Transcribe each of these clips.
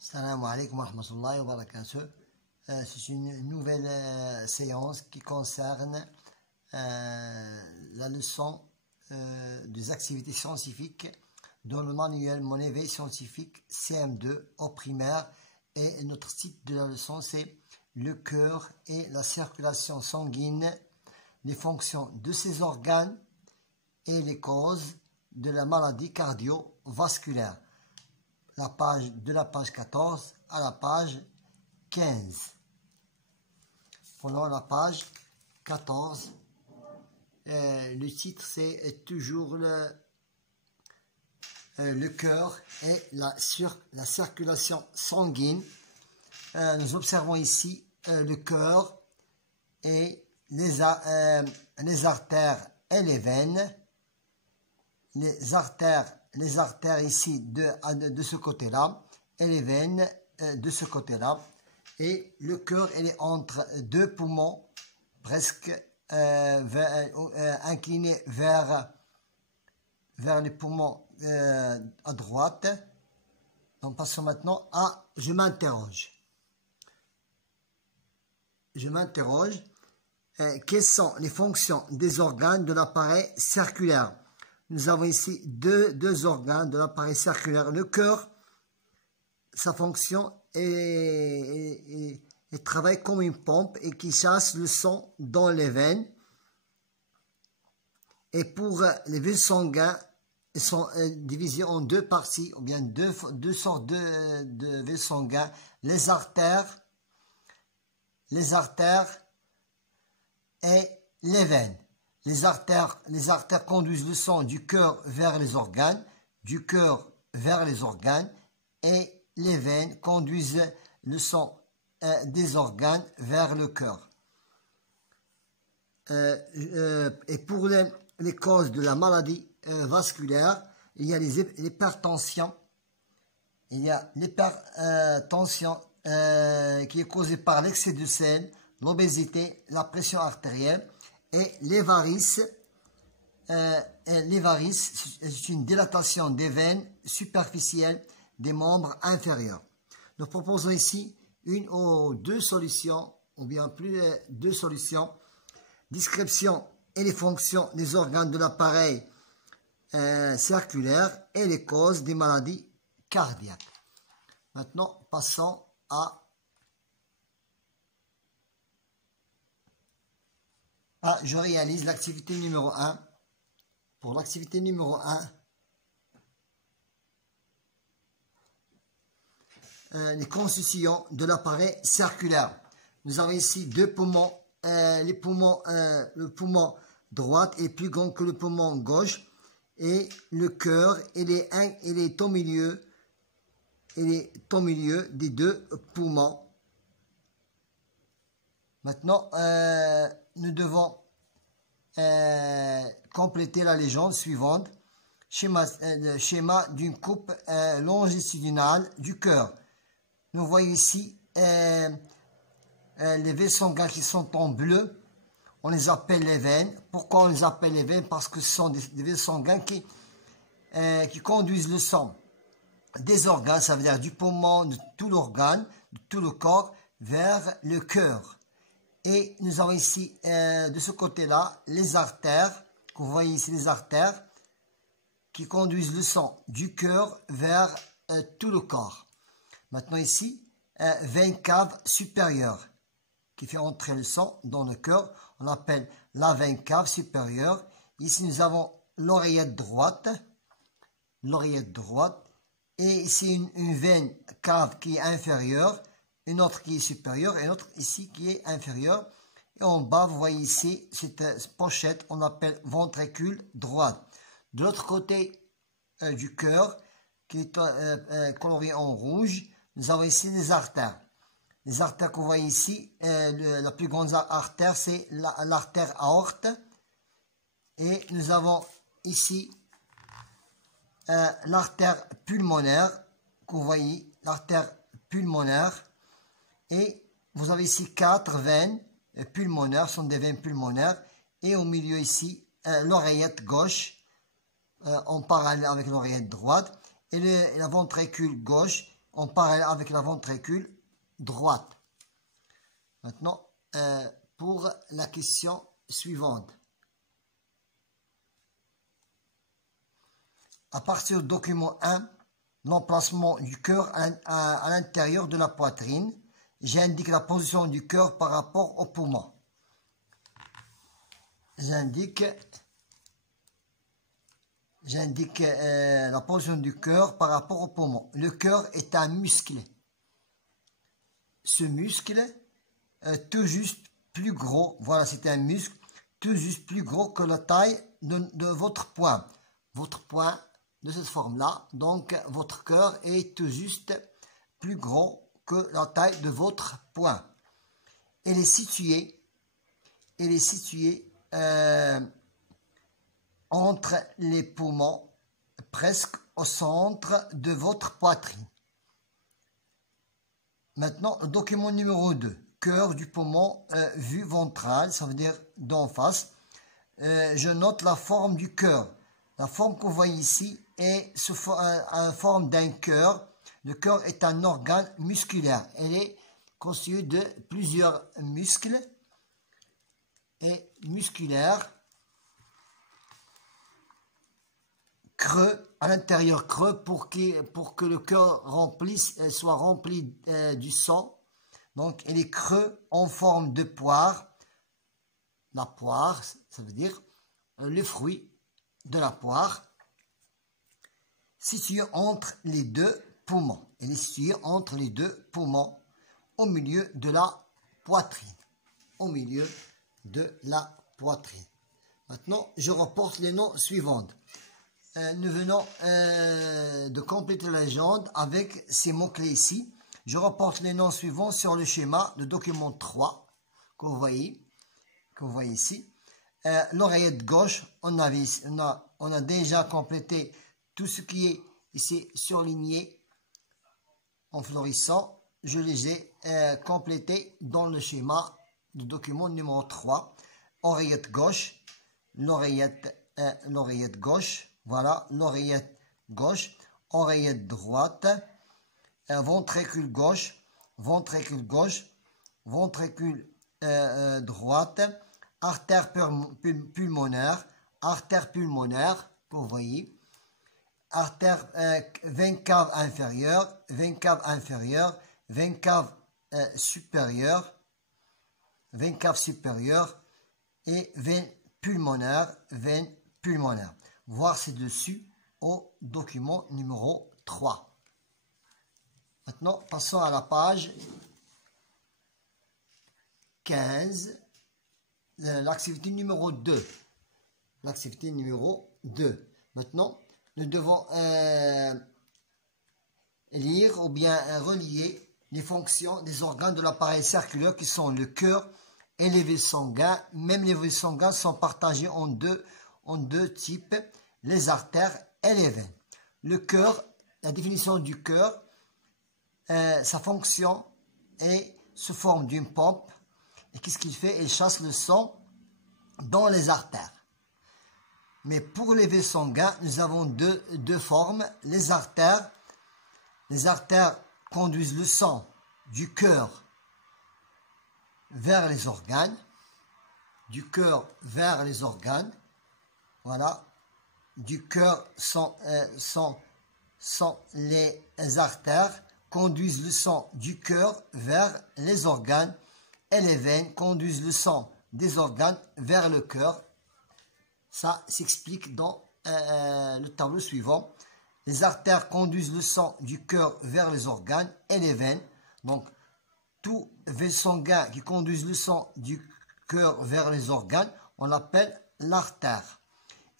Salam alaikum wa rahmatullahi wa barakatuh. C'est une nouvelle séance qui concerne la leçon des activités scientifiques dans le manuel Mon éveil scientifique CM2 au primaire. Et notre titre de la leçon, c'est le cœur et la circulation sanguine, les fonctions de ces organes et les causes de la maladie cardiovasculaire. De la page 14 à la page 15. Prenons la page 14. Le titre, c'est toujours le cœur et la circulation sanguine. Nous observons ici le cœur et les artères et les veines. Les artères ici de ce côté-là et les veines de ce côté-là. Et le cœur, il est entre deux poumons, presque incliné vers les poumons à droite. Donc passons maintenant à je m'interroge. Quelles sont les fonctions des organes de l'appareil circulaire? Nous avons ici deux organes de l'appareil circulaire. Le cœur, sa fonction est travaille comme une pompe et qui chasse le sang dans les veines. Et pour les vaisseaux sanguins, ils sont divisés en deux parties, ou bien deux sortes de vaisseaux sanguins. Les artères et les veines. Les artères conduisent le sang du cœur vers les organes, et les veines conduisent le sang des organes vers le cœur. Et pour les causes de la maladie vasculaire, il y a l'hypertension. Il y a l'hypertension qui est causée par l'excès de sel, l'obésité, la pression artérielle. Et les varices, c'est une dilatation des veines superficielles des membres inférieurs. Nous proposons ici une ou deux solutions, ou bien plus deux solutions. Description et les fonctions des organes de l'appareil circulaire et les causes des maladies cardiaques. Maintenant, passons à je réalise l'activité numéro 1. Pour l'activité numéro 1, les constitutions de l'appareil circulaire. Nous avons ici deux poumons. Le poumon droit est plus grand que le poumon gauche. Et le cœur, il est au milieu des deux poumons. Maintenant, nous devons compléter la légende suivante. Schéma d'une coupe longitudinale du cœur. Nous voyons ici les vaisseaux sanguins qui sont en bleu. On les appelle les veines. Pourquoi on les appelle les veines? Parce que ce sont des vaisseaux sanguins qui conduisent le sang des organes, ça veut dire du poumon, de tout l'organe, de tout le corps, vers le cœur. Et nous avons ici, de ce côté-là, les artères, que vous voyez ici, les artères, qui conduisent le sang du cœur vers tout le corps. Maintenant ici, veine cave supérieure, qui fait entrer le sang dans le cœur. On appelle la veine cave supérieure. Ici, nous avons l'oreillette droite. Et ici, une veine cave qui est inférieure. Une autre qui est supérieure et une autre ici qui est inférieure. Et en bas, vous voyez ici, cette pochette, on appelle ventricule droite. De l'autre côté du cœur, qui est coloré en rouge, nous avons ici les artères. Les artères que vous voyez ici, la plus grande artère, c'est l'artère aorte. Et nous avons ici l'artère pulmonaire, que vous voyez, l'artère pulmonaire. Et vous avez ici 4 veines pulmonaires, sont des veines pulmonaires. Et au milieu ici, l'oreillette gauche, en parallèle avec l'oreillette droite. Et la ventricule gauche, en parallèle avec la ventricule droite. Maintenant, pour la question suivante. À partir du document 1, l'emplacement du cœur à l'intérieur de la poitrine, j'indique la position du cœur par rapport au poumon. J'indique la position du cœur par rapport au poumon. Le cœur est un muscle. Ce muscle est tout juste plus gros. Voilà, c'est un muscle tout juste plus gros que la taille de votre poing. Votre poing de cette forme-là. Donc, votre cœur est tout juste plus gros que la taille de votre poing. Elle est située entre les poumons, presque au centre de votre poitrine. Maintenant, le document numéro 2, cœur du poumon, vue ventrale, ça veut dire d'en face. Je note la forme du cœur. La forme que vous voyez ici est en forme d'un cœur. Le cœur est un organe musculaire. Elle est constituée de plusieurs muscles et musculaires creux, à l'intérieur creux, pour que le cœur soit rempli du sang. Donc, il est creux en forme de poire. La poire, ça veut dire le fruit de la poire, situé entre les deux poumons. Il est situé entre les deux poumons, au milieu de la poitrine. Au milieu de la poitrine. Maintenant, je reporte les noms suivants. Nous venons de compléter la légende avec ces mots-clés ici. Je reporte les noms suivants sur le schéma de document 3 que vous voyez ici. L'oreillette gauche, on a déjà complété tout ce qui est ici surligné en florissant. Je les ai complétés dans le schéma du document numéro 3. Oreillette gauche, l'oreillette gauche, voilà, l'oreillette gauche, oreillette droite, ventricule gauche, ventricule droite, artère pulmonaire, que vous voyez, artère, veine cave inférieure, veine cave supérieure, et veine pulmonaire. Voir ci-dessus au document numéro 3. Maintenant, passons à la page 15, l'activité numéro 2. L'activité numéro 2. Maintenant, nous devons lire ou bien relier les fonctions des organes de l'appareil circulaire qui sont le cœur et les vaisseaux sanguins. Même les vaisseaux sanguins sont partagés en deux types, les artères et les veines. Le cœur, la définition du cœur, sa fonction est sous forme d'une pompe. Et qu'est-ce qu'il fait? Il chasse le sang dans les artères. Mais pour les vaisseaux sanguins, nous avons deux formes. Les artères conduisent le sang du cœur vers les organes. Du cœur vers les organes. Voilà. Du cœur sont les artères conduisent le sang du cœur vers les organes et les veines conduisent le sang des organes vers le cœur. Ça s'explique dans le tableau suivant. Les artères conduisent le sang du cœur vers les organes et les veines. Donc, tout vaisseau sanguin qui conduit le sang du cœur vers les organes, on l'appelle l'artère.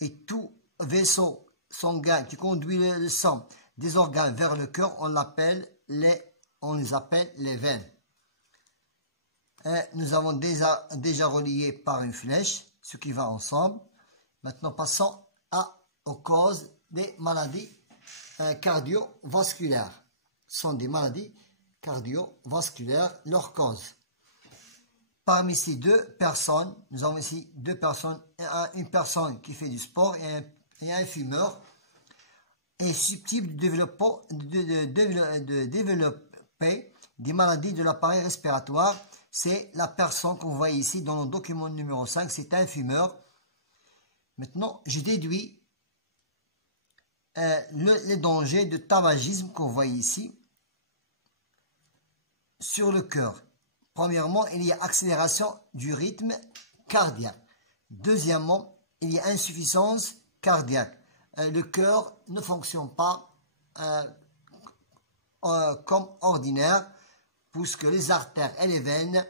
Et tout vaisseau sanguin qui conduit le sang des organes vers le cœur, on les appelle les veines. Et nous avons déjà relié par une flèche, ce qui va ensemble. Maintenant, passons aux causes des maladies cardiovasculaires. Ce sont des maladies cardiovasculaires, leurs causes. Parmi ces deux personnes, nous avons ici deux personnes, une personne qui fait du sport et un fumeur. est susceptible de développer des maladies de l'appareil respiratoire. C'est la personne que vous voyez ici dans le document numéro 5, c'est un fumeur. Maintenant, je déduis les dangers de tabagisme que vous voyez ici sur le cœur. Premièrement, il y a accélération du rythme cardiaque. Deuxièmement, il y a insuffisance cardiaque. Le cœur ne fonctionne pas comme ordinaire, puisque les artères et les veines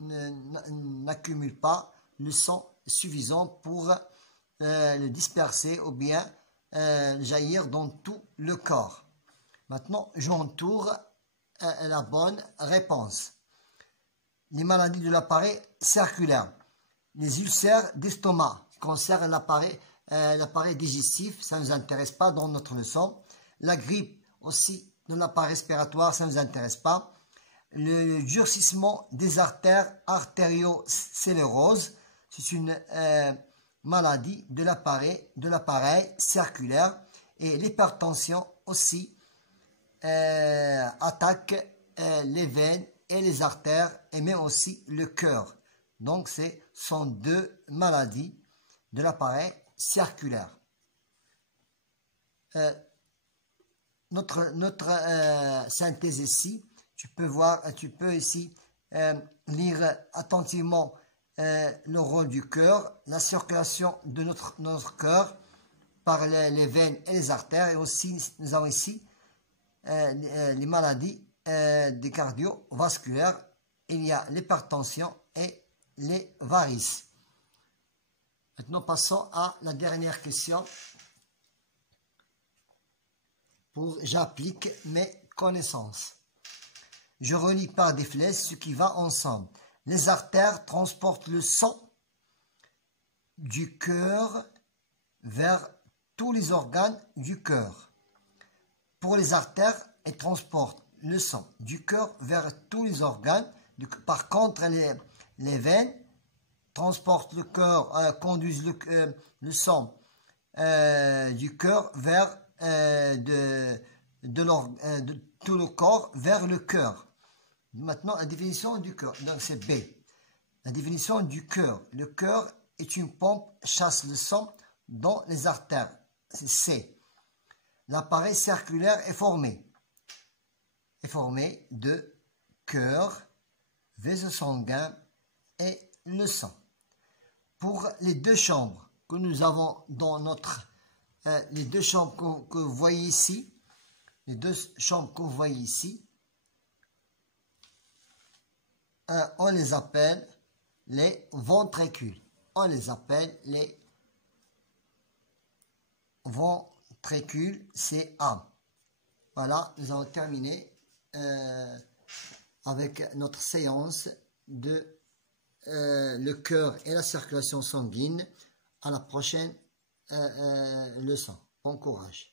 n'accumulent pas le sang suffisant pour le disperser ou bien jaillir dans tout le corps. Maintenant, j'entoure la bonne réponse. Les maladies de l'appareil circulaire. Les ulcères d'estomac qui concernent l'appareil digestif, ça ne nous intéresse pas dans notre leçon. La grippe aussi dans l'appareil respiratoire, ça ne nous intéresse pas. Le durcissement des artères artériosclérose, c'est une maladie de l'appareil circulaire. Et l'hypertension aussi attaque les veines et les artères et même aussi le cœur. Donc, ce sont deux maladies de l'appareil circulaire. Notre synthèse ici, tu peux ici lire attentivement le rôle du cœur, la circulation de notre cœur par les veines et les artères, et aussi nous avons ici les maladies des cardiovasculaires. Il y a l'hypertension et les varices. Maintenant, passons à la dernière question. J'applique mes connaissances. Je relie par des flèches ce qui va ensemble. Les artères transportent le sang du cœur vers tous les organes du cœur. Pour les artères, elles transportent le sang du cœur vers tous les organes. Par contre, les veines transportent le cœur, conduisent le sang du cœur vers de tout le corps vers le cœur. Maintenant, la définition du cœur, donc c'est B. La définition du cœur. Le cœur est une pompe, chasse le sang dans les artères. C'est C. L'appareil circulaire est formé de cœur, vaisseau sanguin et le sang. Pour les deux chambres que nous avons dans les deux chambres que vous voyez ici, on les appelle les ventricules. C'est A. Voilà, nous avons terminé avec notre séance de le cœur et la circulation sanguine. À la prochaine leçon. Bon courage.